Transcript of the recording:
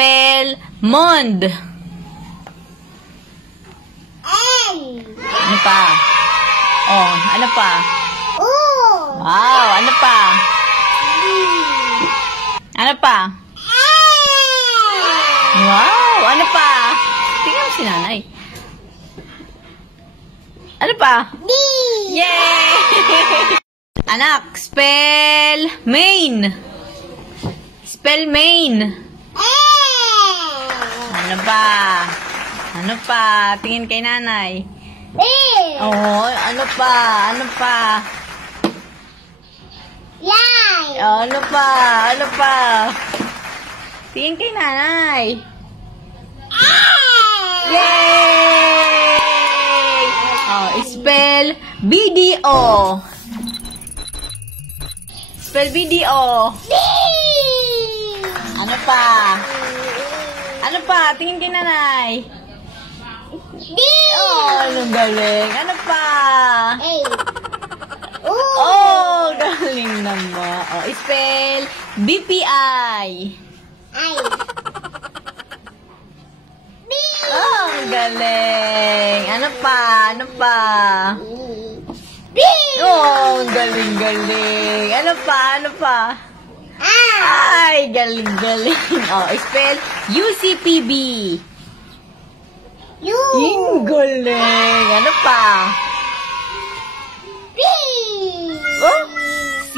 spell mond. Ano pa? Oh, ano pa? Wow, ano pa? Ano pa? Wow, ano pa? Tingnan mo si nanay. Ano pa? Yay! Anak, spell main. Spell main. Ano pa? Ano pa? Tingin kay nanay. Oh, ano pa? Ano pa? Oh, ano pa? Ano pa? Tingin kay nanay. Yay! Oh, spell BDO. Spell BDO. Ano pa? Ano pa? Tingin kay nanay. Oh, anong galing. Ano pa? Oh, galing naman. Oh, spell BPI. Oh, ang galing. Ano pa? Ano pa? Oh, ang galing-galing. Ano pa? Ano pa? Ay, galing-galing. Oh, spell UCPB. Yung galing. Ano pa? Oh, C?